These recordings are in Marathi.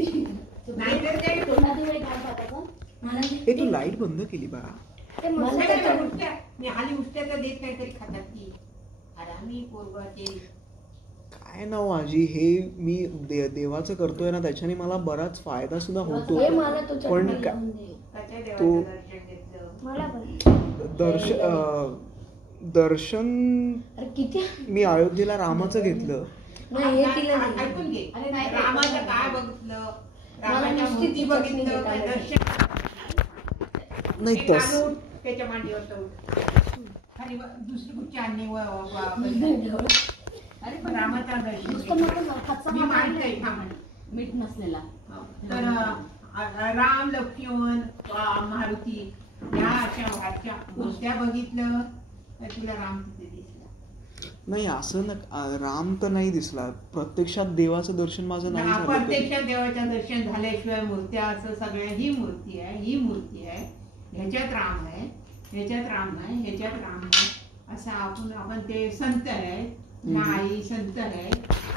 नाहीतर काय हे तू लाईट बंद केली बाळा. मी हाली उष्ट्या तर देत नाही तरी खातात ती. आरामी पोरगाचे काय ना आजी, हे मी देवाचं करतोय ना, त्याच्याने मला बराच फायदा सुद्धा होतो. पण दर्शन मी अयोध्येला रामाचं घेतलं. ऐकून घे. रामाचं काय बघितलं, रामाच्या मूर्ती बघितलं, दर्शन नाही तस त्याच्या मांडीवर खाली दुसरी कुठची आणली रामाचा दर्शन मी मानतोय मीठ नसलेला. तर राम लक्ष्मण मारुती या अशा वाटच्या गोष्टी बघितलं तर तुला राम तिथे दिसला नाही. असं ना, राम तर नाही दिसला प्रत्यक्षात. देवाचं दर्शन माझं नाही झालं. प्रत्यक्षात देवाचं दर्शन झाल्याशिवाय मूर्त्या असं सगळं ही मूर्ती आहे, ही मूर्ती आहे, ह्याच्यात राम आहे, ह्याच्यात राम आहे, ह्याच्यात राम आहे, असं आपण ते संत आहे ना, आई संत आहे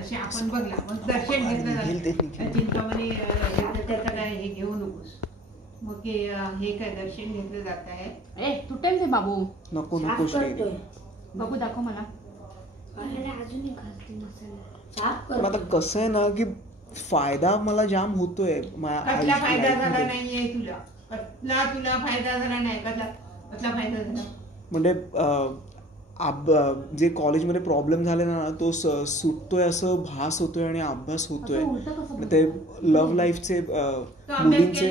असे आपण बघला. मग दर्शन घेतलं चिंतामणी त्याचं काय हे घेऊ नकोस. मग हे काय दर्शन घेतलं जात आहे. तुटेल ते बाबू. नको नको बाबू दाखव मला. आता कसं आहे ना की फायदा मला जाम होतोय. कसला फायदा झाला नाहीये तुला? तुला फायदा झाला नाही. कसला फायदा झाला म्हणजे जे कॉलेजमध्ये प्रॉब्लेम झाले ना, तो सुटतोय असं भास होतोय आणि अभ्यास होतोय. ते लव्ह लाईफचे मुलींचे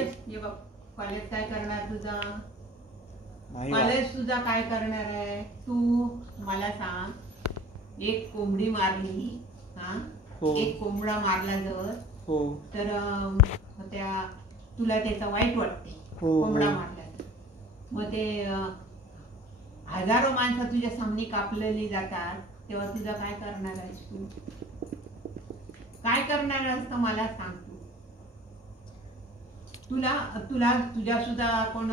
कॉलेज काय करणार तुझा? कॉलेज तुझा काय करणार आहे? तू मला सांग. एक कोंबडी मारली, एक कोंबडा मारला जर तर तुला त्याचा वाईट वाटते. कोंबडा मारला मग ते हजारो माणसं तुझ्या सामने कापलेली जातात, तेव्हा तुझा काय करणार आहेस? तू काय करणार आहेस तर मला सांग. तुला तुझ्या सुद्धा कोण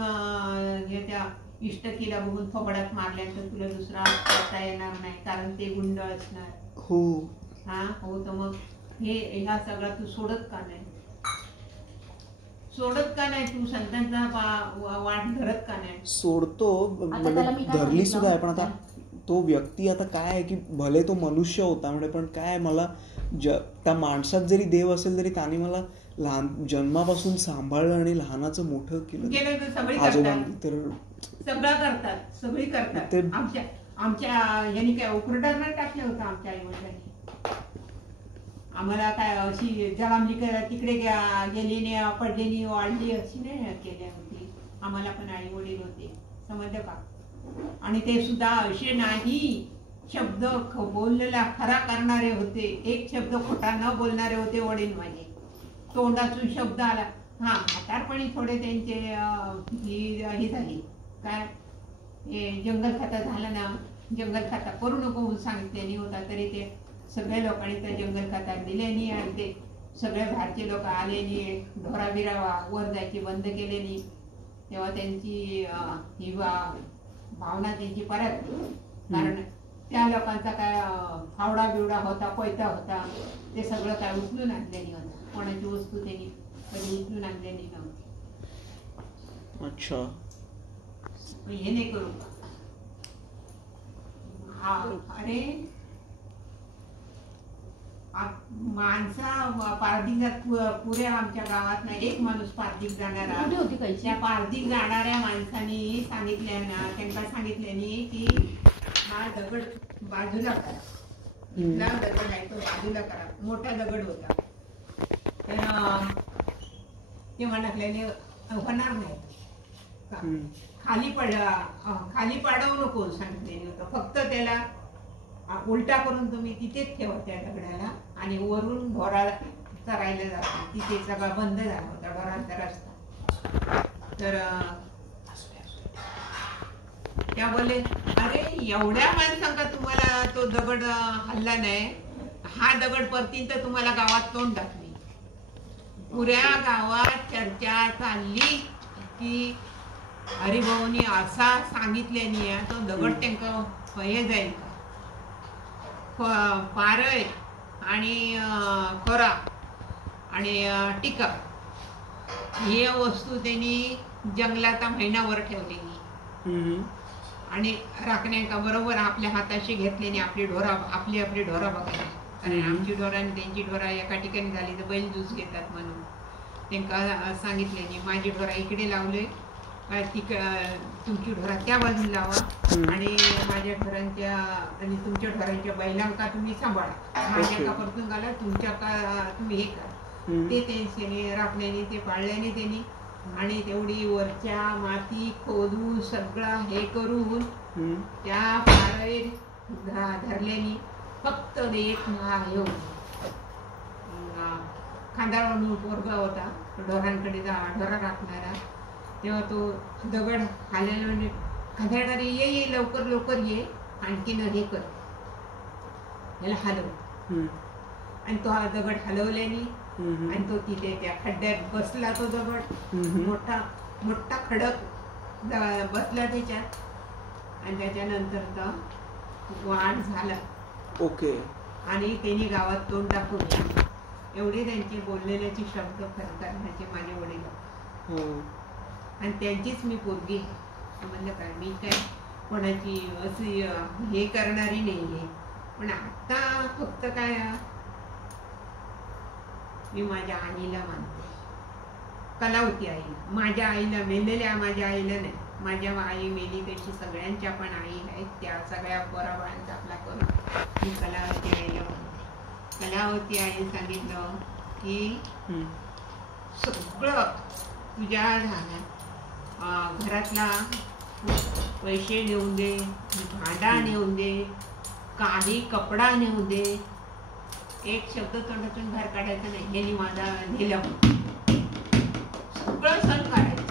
त्या इष्टकीला बघून थोबड्यात मारल्यानंतर तुला दुसरा करता येणार नाही, कारण ते गुंड असणार. हो तर मग ह्या सगळा तू सोडत का नाही? तू संतांचा वाट धरत का नाही? सोडतो, धरली सुद्धा आहे. पण आता तो व्यक्ती आता काय आहे की भले तो मनुष्य होता म्हणजे, पण काय मला त्या माणसात जरी देव असेल तरी त्याने मला लहान जन्मापासून सांभाळलं आणि लहानाचं मोठं केलं. आजोबांनी तर सगळी करतात. आमच्या यांनी काय उकरडार नाही टाकलं होतं आमच्या आई वडिलांनी. आम्हाला काय अशी जलामली तिकडे गेलेली पडलेली वाढली अशी नाही केली होती. आम्हाला पण आई वडील होते, समजलं का? आणि ते सुद्धा असे नाही शब्द बोललेला खरा करणारे होते. एक शब्द खोटा न बोलणारे होते वडील माझे. तोंडातून शब्द आला म्हातारपणी थोडे त्यांचे ही झाली काय, जंगल खाता झालं ना, जंगल खाता करू नको म्हणून सांगितले होता, तरी ते सगळ्या लोकांनी त्या जंगल खाता दिले नाही. आणि ते सगळे बाहेरचे लोक आले नाही, ढोरा बिरा वर जायचे बंद केले नाही. तेव्हा त्यांची ही भावना त्यांची परत, कारण त्या लोकांचा काय फावडा बिवडा होता, कोयता होता, ते सगळं काय उचलून आणलेली होता. कोणाची वस्तू त्यांनी कधी उचलून आणलेली नव्हती. अच्छा, हे नाही करू का? अरे माणसा पारधिक पुऱ्या आमच्या गावात नाही एक माणूस पारधिक जाणारा. त्या पारधिक जाणाऱ्या माणसांनी सांगितल्या ना, त्यांना सांगितल्यानी की हा दगड बाजूला करा. दगड आहे तो बाजूला करा. मोठा दगड होता. तर ते म्हणाले होणार नाही, खाली पाडवू नको सांगितलेलं होतं. फक्त त्याला उलटा करून तुम्ही तिथेच ठेवा त्या दगडाला, आणि वरून ढोरा चरायला जातो. तिथे सगळा बंद झाला होता ढोरांचा रस्ता. तर त्या बोलले अरे एवढ्या माणसांका तुम्हाला तो दगड हल्ला नाही, हा दगड परतीन तर तुम्हाला गावात तोंड टाकली. पुऱ्या गावात चर्चा चालली की हरिभाऊनी असा सांगितल्याने तो दगड त्यांना हे जाईल पारय आणि खरा आणि टिका ही वस्तू त्यांनी जंगलात महिनाभर ठेवलेली आणि राखण्यांका बरोबर आपल्या हाताशी घेतल्याने आपली ढोरा आपली ढोरा बघायची. कारण आमची ढोरा आणि त्यांची ढोरा एका ठिकाणी झाली तर बैल दूध घेतात म्हणून त्यांना सांगितल्याने माझी ढोरा इकडे लावले, तुमची ढोरा त्या बाजूला लावा आणि माझ्या ढोरांच्या आणि तुमच्या ढोरांच्या बैलांका तुम्ही सांभाळा, माझ्या का परतून घाला, तुमच्या का तुम्ही हे करा. ते त्यांनी राखण्याने ते पाळल्याने त्यांनी आणि तेवढी वरच्या माती खोदून सगळा हे करून त्या पारळीत धरल्याने फक्त एक हे खांदाळून पोरगा होता ढोरांकडे ढोरा राखणारा. तेव्हा तो दगड हालेला म्हणजे खांदाळणारे ये लवकर लवकर ये आणखीन हे कर याला हलव. आणि तो हा दगड हलवल्याने आणि तो तिथे त्या खड्ड्यात बसला. तो दगड मोठा मोठा खडक बसला त्याच्यात आणि त्याच्यानंतर तो वाढ झाला. ओके. आणि त्यांनी गावात तोंड टाकून एवढे त्यांचे बोललेल्याचे शब्द खरं करण्याचे माझे वडील आणि त्यांचीच मी पोरगी समजलं काय. मी काय कोणाची अशी हे करणारी नाहीये. पण आता फक्त काय मी माझ्या आईला मानते, कलावती आईला. माझ्या आईला मेलेल्या माझ्या आईला नाही, माझ्या आई मेली तशी सगळ्यांच्या पण आई आहेत, त्या सगळ्या पोराबाळांचा आपला करून मी कलावती आईला मानते. कलावती आईने सांगितलं की सगळं तुझ्या घरातला पैसे नेऊन दे, भांडा नेऊन दे, काही कपडा नेऊन दे, एक शब्द तोंडातून बाहेर काढायचा नाही. यांनी माझा नेलं सगळं सण काढायचं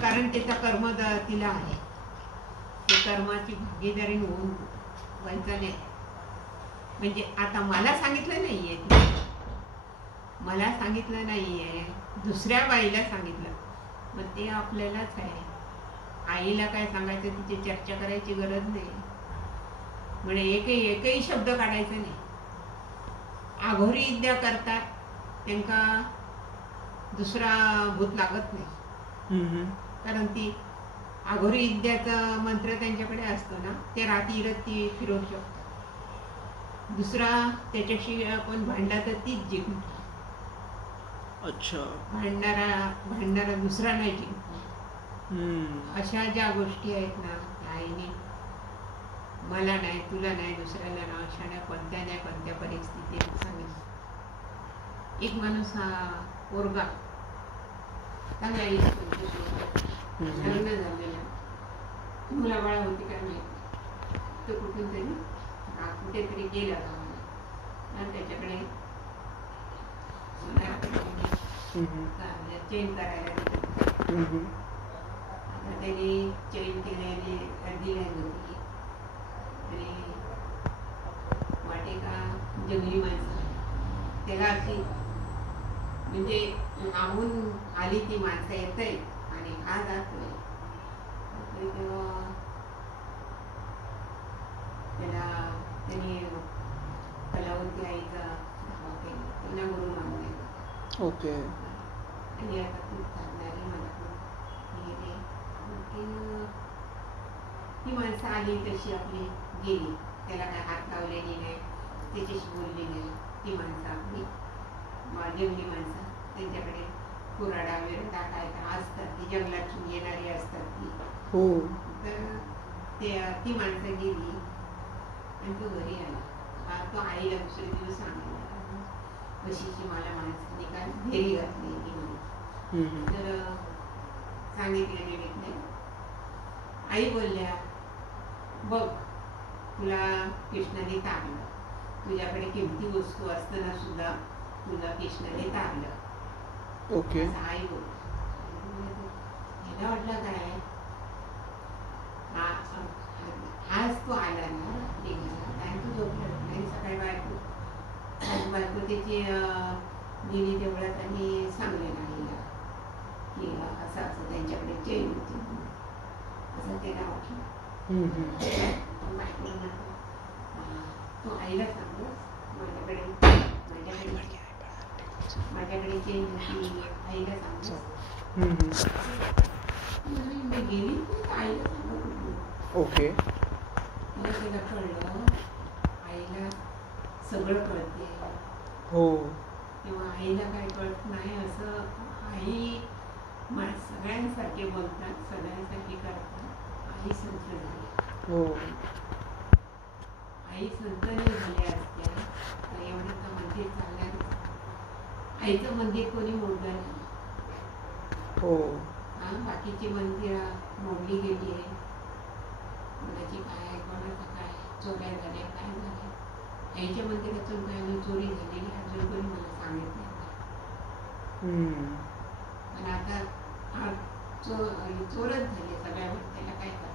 कारण त्याचा कर्म तिला आहे. ते कर्माची भागीदारी होऊन व्हायचं नाही. म्हणजे आता मला सांगितलं नाहीये, मला सांगितलं नाहीये, दुसऱ्या बाईला सांगितलं. मग ते आपल्यालाच आहे. आईला काय सांगायचं तिची चर्चा करायची गरज नाही. म्हणजे एकही शब्द काढायचा नाही. आघोरी विद्या करतात त्यांना दुसरा भूत लागत नाही. कारण ती आघोरी विद्याचा मंत्र त्यांच्याकडे असतो ना, ते राती रत्ती फिरवू शकतात. दुसरा त्याच्याशी आपण भांडला तर तीच जिंकतो. अच्छा. भांडणारा दुसरा नाही जिंकतो. अशा ज्या गोष्टी आहेत ना, आईने मला नाही, तुला नाही, दुसऱ्याला ना, अशा नाही कोणत्या परिस्थितीत सांगितलं. एक माणूस हा पोरगा चांगला लग्न झालेला मुलाबाळा होती काय माहिती, तो कुठून तरी कुठेतरी गेला आणि त्याच्याकडे चेन करायला त्यांनी चेन केलेली दिली होती. आणि वाटे का जंगली माणसं त्याला अशी म्हणजे मागून आली ती माणसं येतय आणि हा जातोय. तेव्हा त्याला त्यांनी कलावती आईचा धावा केला, त्यांना गुरु मानले. ओके. आणि आता खूप चालणारी मला ती माणसं आली तशी आपली गेली. त्याला काय हात लावलेली नाही, त्याच्याशी बोलली नाही. ती माणसं आपली जंगली माणसं, त्यांच्याकडे कुराडा विरडा काय असतात, ती जंगलातून येणारी असतात ती. तर ती माणसं गेली आणि तो घरी आला. तो आईला दुसरे दिवस सांगायला कशीची मला माणसाने काय घेरी घातली ती म्हणून. तर सांगितले गेले. आई बोलल्या, बघ तुला कृष्णाने तारलं, तुझ्याकडे किमती वस्तू असताना सुद्धा तुला कृष्णाने तारलं. ओके. आई बोल. ह्याला वाटलं काय आज तो आला ना निघाला, तू झोपला नाही. सकाळी बायको त्याची गेली तेवढ्यात आणि सांगले आईला की असं असं त्यांच्याकडे चेन होती असं त्याला वाटलं. बायकोला म्हणतो, तो आईला सांगलं माझ्याकडे चेंज होती, आईला सांगतो. हम्म. मी गेली आईला सांगत ओके. मला त्याला कळलं आईला सगळं कळते. हो. तेव्हा आईला काय कळत नाही असं आई सगळ्यांसाठी बोलतात, सगळ्यांसाठी करतात. आई संत झाली. हो. आई संत नाही झाल्या असत्या तर एवढं तर मंदिर चालल्या नसतं. आईचं मंदिर कोणी मोडलं नाही. हो. बाकीची मंदिरं मोडली गेली आहे. कोणाची काय, कोणाचं काय, चोऱ्या झाल्या, काय झाल्या. आईच्या मंदिरातून काय चोरी झालेली अजून कोणी मला सांगितलं नाही. पण आता चोरच झाले सगळ्या, त्याला काय करायचं.